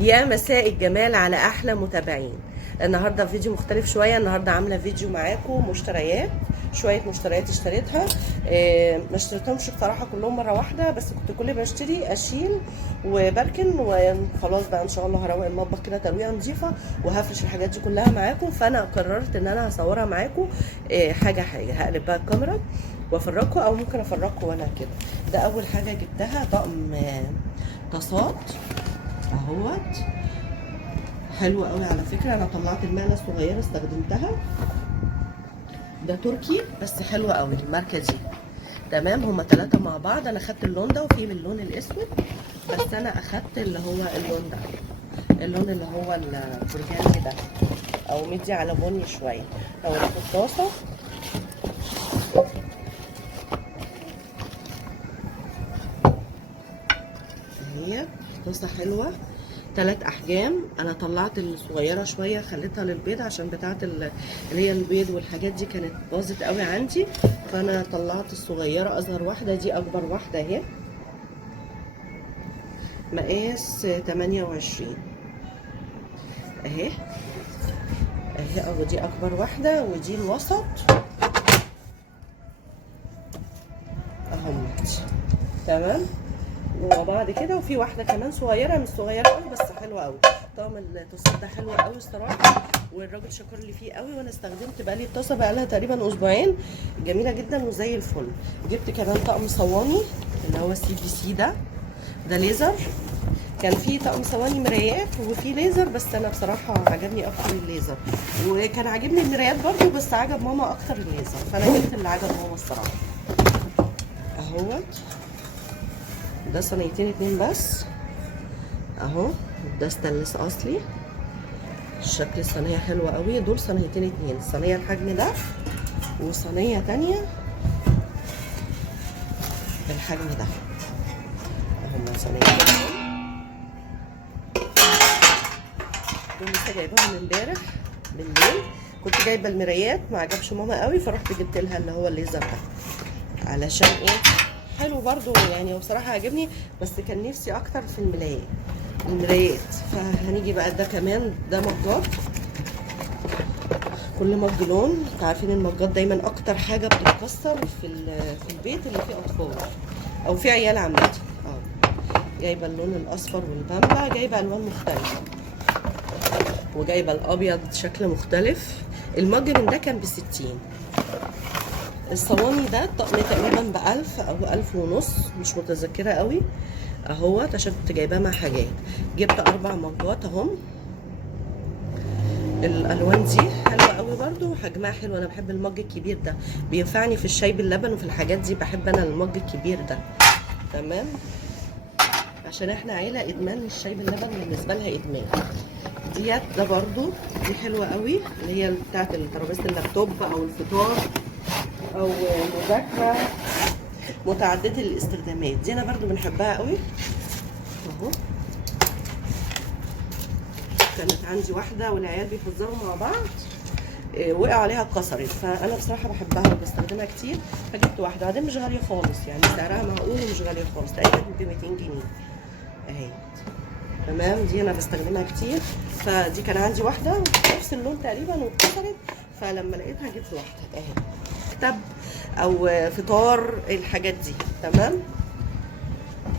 يا مساء الجمال على احلى متابعين. النهارده فيديو مختلف شويه. النهارده عامله فيديو معاكم مشتريات، شويه مشتريات اشتريتها. ما اشتريتهمش بصراحه كلهم مره واحده، بس كنت كل ما اشتري اشيل وبركن، وخلاص بقى ان شاء الله هروق المطبخ كده ترويقه نظيفه وهفرش الحاجات دي كلها معاكم. فانا قررت ان انا هصورها معاكم حاجه حاجه. هقلب بقى الكاميرا وافرجكم، او ممكن افرجكم وانا كده. ده اول حاجه جبتها، طقم طاسات اهوت. حلو قوي على فكره. انا طلعت المقله الصغيره استخدمتها، ده تركي بس حلو قوي الماركه دي. تمام، هما 3 مع بعض. انا خدت اللون ده وفي باللون الاسود، بس انا اخدت اللي هو اللون ده، اللون اللي هو البرجاني ده، او مدي على بني شويه. هوريكم الطاسه اهي. طاسه حلوه 3 احجام. انا طلعت الصغيره شويه خليتها للبيض، عشان بتاعه اللي هي البيض والحاجات دي كانت باظت قوي عندي، فانا طلعت الصغيره اصغر واحده. دي اكبر واحده اهي، مقاس 28 اهي اهي. او دي اكبر واحده ودي الوسط اهمت. تمام، وبعد كده وفي واحده كمان صغيره، مش صغيره قوي بس حلوه قوي. طقم الطاسات ده حلو قوي الصراحه، والراجل شكر لي فيه قوي. وانا استخدمت بقالي الطاسه بقالها تقريبا اسبوعين، جميله جدا وزي الفل. جبت كمان طقم صواني اللي هو CVC ده ليزر. كان في طقم صواني مرايات وفي ليزر، بس انا بصراحه عجبني اكتر الليزر، وكان عاجبني المرايات برضو، بس عجب ماما اكتر الليزر، فانا جبت اللي عجب ماما الصراحه. اهوت ده صينيتين 2 بس اهو. ده ستانلس اصلي، شكل الصينيه حلوه قوي. دول صينيتين 2، صينيه الحجم ده وصينيه تانية بالحجم ده. هما صينيتين دول لسه جايباهم امبارح بالليل. كنت جايبه المرايات ما عجبش ماما قوي، فرحت جبت لها اللي هو الليزر ده علشان ايه، حلو برضو يعني. هو بصراحه عجبني، بس كان نفسي اكتر في المرايات. فهنيجي بقى ده كمان، ده مجات، كل مج لون. انتوا عارفين المجات دايما اكتر حاجه بتتكسر في البيت اللي فيه اطفال او فيه عيال عامه. جايبه اللون الاصفر والبامبا، جايبه الوان مختلفه، وجايبه الابيض شكل مختلف. المج من ده كان ب60. الصواني ده الطقم تقريبا ب1000 او 1000 ونص، مش متذكره قوي اهوت، عشان كنت جايباه مع حاجات. جبت 4 مجات اهم. الالوان دي حلوه قوي برضو وحجمها حلو. انا بحب المج الكبير ده، بينفعني في الشاي باللبن وفي الحاجات دي. بحب انا المج الكبير ده. تمام، عشان احنا عيله ادمان الشاي باللبن، بالنسبه لها ادمان. ديت ده برضو دي حلوه قوي، اللي هي بتاعه ترابيزه اللابتوب او الفطار او مذاكره متعدده الاستخدامات. دي انا برضو بنحبها قوي اهو. كانت عندي واحده والعيال بيهزروا مع بعض، وقع عليها اتكسرت، فانا بصراحه بحبها وبستخدمها كتير، فجبت واحده. بعدين مش غاليه خالص يعني، سعرها معقول ومش غاليه خالص، تقريبا ب 200 جنيه اهي. تمام، دي انا بستخدمها كتير. فدي كان عندي واحده نفس اللون تقريبا واتكسرت، فلما لقيتها جبت واحده اهي، كتاب او فطار الحاجات دي. تمام،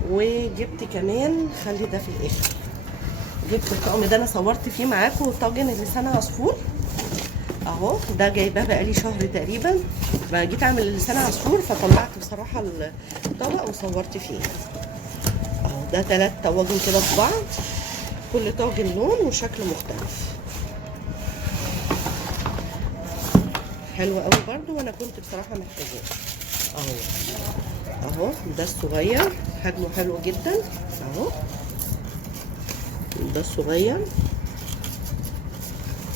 وجبت كمان، خلي ده في الاخر، جبت الطقم ده انا صورت فيه معاكم طاجن اللسان عصفور اهو. ده جايباه بقالي شهر تقريبا، جيت اعمل لسان عصفور فطلعت بصراحه الطبق وصورت فيه اهو. ده 3 طواجن كده في بعض، كل طاجن لون وشكل مختلف. حلو قوي برضو، وانا كنت بصراحه محتاجاه اهو. اهو ده الصغير حجمه حلو جدا اهو. ده الصغير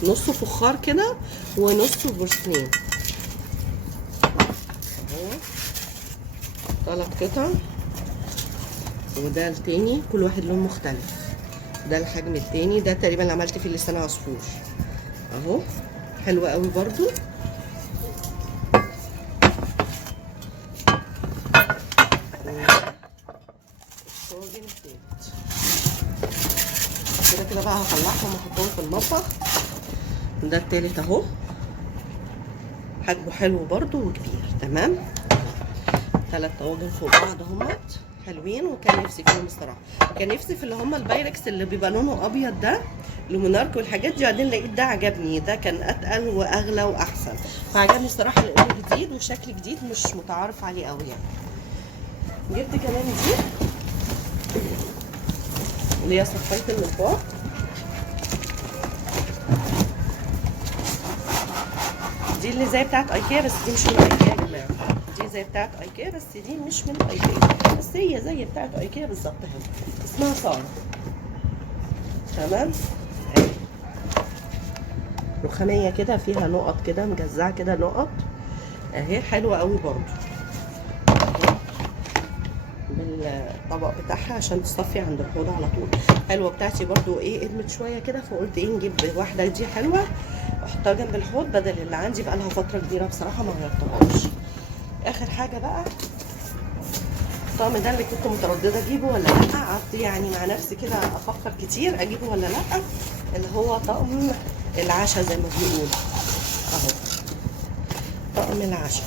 نصه فخار كده ونصه بورسلين اهو، 3 قطع. وده التاني كل واحد لون مختلف. ده الحجم التاني، ده تقريبا اللي عملت فيه لسان عصفور اهو. حلو قوي برضو. الطاجن التالت كده كده بقى هطلعهم واحطهم في المطبخ. ده التالت اهو، حجمه حلو برضو وكبير. تمام، 3 طواجن فوق بعض اهمت حلوين، وكان نفسي فيهم الصراحه. كان نفسي في اللي هم البايركس اللي بيبقى لونه ابيض ده، لومونارك والحاجات دي. بعدين لقيت ده عجبني، ده كان اتقل واغلى واحسن، فعجبني الصراحه لانه جديد وشكل جديد مش متعارف عليه قوي يعني. جبت كمان دي اللي هي صفايه الاطباق. دي اللي زي بتاعت ايكيا، بس دي مش من ايكيا يا جماعه. دي زي بتاعت ايكيا بس دي مش من ايكيا، بس هي زي بتاعت ايكيا بالظبط اهي، اسمها سارة. تمام، رخاميه كده فيها نقط كده مجزعه كده نقط اهي، حلوه قوي برضو بالطبق بتاعها عشان تصفي عند الحوض على طول. حلوه بتاعتي برضو ايه، ادمت شويه كده، فقلت ايه نجيب واحده دي حلوه احطها جنب الحوض بدل اللي عندي بقى لها فتره كبيره بصراحه ما غيرتهاش. اخر حاجه بقى الطقم ده اللي كنت متردده اجيبه ولا لا، قعدت يعني مع نفسي كده افكر كتير اجيبه ولا لا، اللي هو طقم العشاء زي ما بيقولوا اهو، طقم العشاء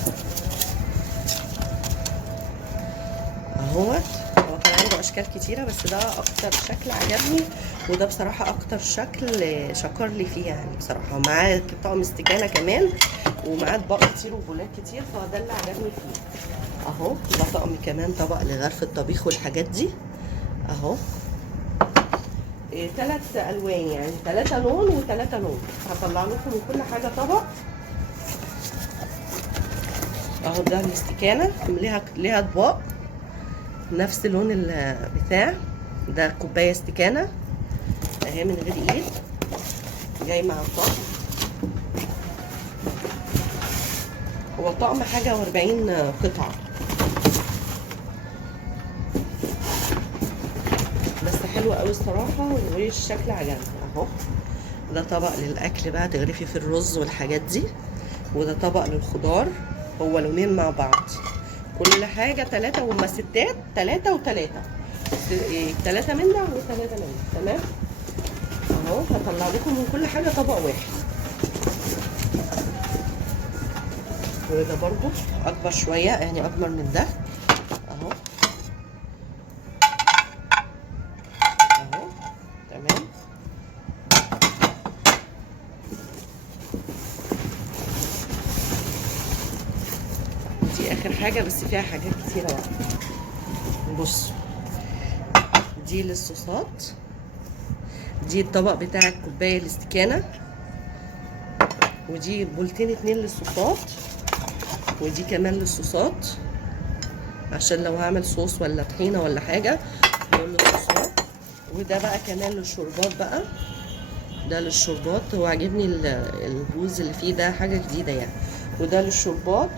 اهوت. هو كان عنده اشكال كتيره بس ده اكتر شكل عجبني، وده بصراحه اكتر شكل شكر لي فيه يعني بصراحه. ومعاه طقم استكانه كمان، ومعاه اطباق كتير وبولات كتير، فده اللي عجبني فيه اهو. ده طقم كمان طبق لغرف الطبيخ والحاجات دي اهو. 3 الوان يعني 3 لون و3 لون. هطلع لكم من كل حاجه طبق اهو. ده الاستكانه ليها اطباق نفس لون البتاع ده. كوبايه استكانه اهي من غير ايد، جاي مع الطقم. هو طقم حاجه و40 قطعه، بس حلو قوي الصراحه، والشكل عجبني اهو. ده طبق للاكل بقى تغرفي في الرز والحاجات دي، وده طبق للخضار. هو لونين مع بعض، كل حاجه 3 وهم ستات 3 و3، 3 من ده و3 من ده. تمام اهو. هطلع لكم من كل حاجه طبق واحد. وده برضو اكبر شويه يعني اكبر من ده اهو اهو. تمام، دي اخر حاجه بس فيها حاجات كتيره بقى. بصوا دي للصوصات، دي الطبق بتاع الكوبايه الاستكانه، ودي بولتين 2 للصوصات، ودي كمان للصوصات عشان لو هعمل صوص ولا طحينه ولا حاجه دول للصوصات. وده بقى كمان للشوربات بقى، ده للشوربات. هو عاجبني البوز اللي فيه ده، حاجه جديده يعني. وده للشوربات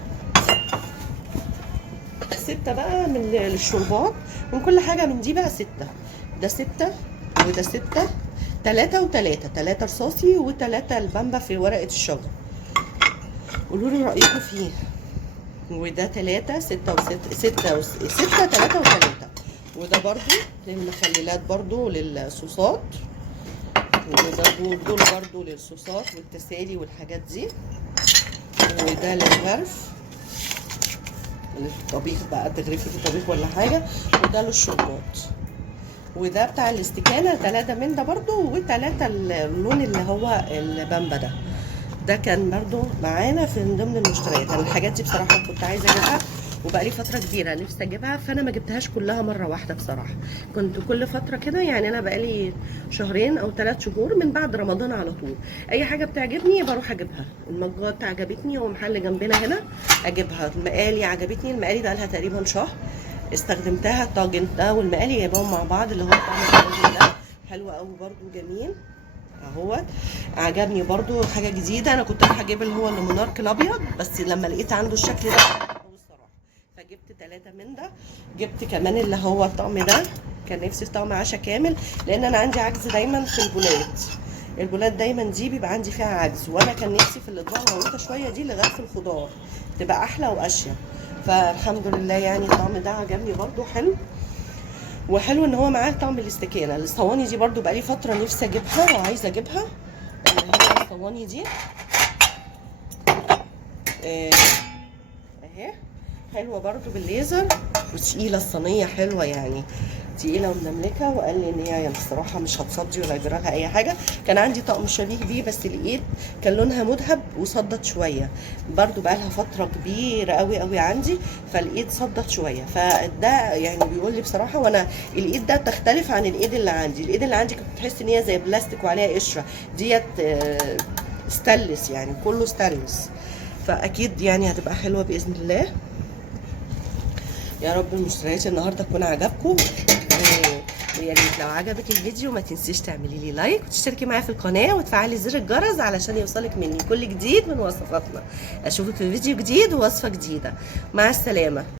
6 بقى من للشوربات، من كل حاجه من دي بقى 6. ده 6 وده 6، 3 و3، 3 رصاصي و3 البامبا في ورقه الشجر. قولوا لي رايكم فيه. وده 3 6 و6 6 6 3 و3. وده برضو للمخللات برضو للصوصات، وده دول برضو للصوصات والتسالي والحاجات دي. وده للغرف للطبيخ بقى تغرفي في الطبيخ ولا حاجه. وده للشوربات. وده بتاع الاستكانه 3 من ده برضو، و3 اللون اللي هو البامبا ده. ده كان برضو معانا في ضمن المشتريات. انا الحاجات دي بصراحه كنت عايزه اجيبها وبقالي فتره كبيره نفسي اجيبها، فانا ما جبتهاش كلها مره واحده بصراحه. كنت كل فتره كده يعني، انا بقالي شهرين او 3 شهور من بعد رمضان على طول اي حاجه بتعجبني بروح اجيبها. المجات عجبتني، هو محل جنبنا هنا اجيبها. المقالي عجبتني، المقالي بقى لها تقريبا شهر استخدمتها. الطاجن ده والمقالي جايباهم مع بعض اللي هو طعم الطاجن ده حلو قوي برضو جميل اهو. عجبني برضو حاجه جديده. انا كنت رايحه اجيب اللي هو المونارك الابيض، بس لما لقيت عنده الشكل ده الصراحه فجبت 3 من ده. جبت كمان اللي هو الطقم ده، كان نفسي في طقم عشاء كامل، لان انا عندي عجز دايما في البولات. البولات دايما دي بيبقى عندي فيها عجز، وانا كان نفسي في الاطباق الغويطه شويه دي لغرف الخضار تبقى احلى واشيك. فالحمد لله يعني الطقم ده عجبني برضو حلو. وحلو ان هو معاه طعم الاستكانه. الصواني دي برضو بقالي فتره نفسي اجيبها وعايزه اجيبها، اللي هي الصواني دي اهي حلوه برضو بالليزر، وتقيله الصينيه حلوه يعني، تقيله ومنملكه. وقال لي ان هي يعني الصراحه مش هتصدي ولا يجرى لها اي حاجه. كان عندي طقم شبيه بيه بس لقيت كان لونها مذهب وصدت شويه، برضو بقى لها فتره كبيره قوي قوي عندي، فالايد صدت شويه. فده يعني بيقول لي بصراحه، وانا الايد ده تختلف عن الايد اللي عندي. الايد اللي عندي كنت تحس ان هي زي بلاستيك وعليها قشره، ديت ستانلس يعني كله ستانلس. فاكيد يعني هتبقى حلوه باذن الله. يا رب المشتريات النهارده تكون عجبكم، ويا ريت لو عجبك الفيديو ما تنسيش تعملي لي لايك وتشتركي معايا في القناه وتفعلي زر الجرس علشان يوصلك مني كل جديد من وصفاتنا. اشوفك في فيديو جديد ووصفه جديده. مع السلامه.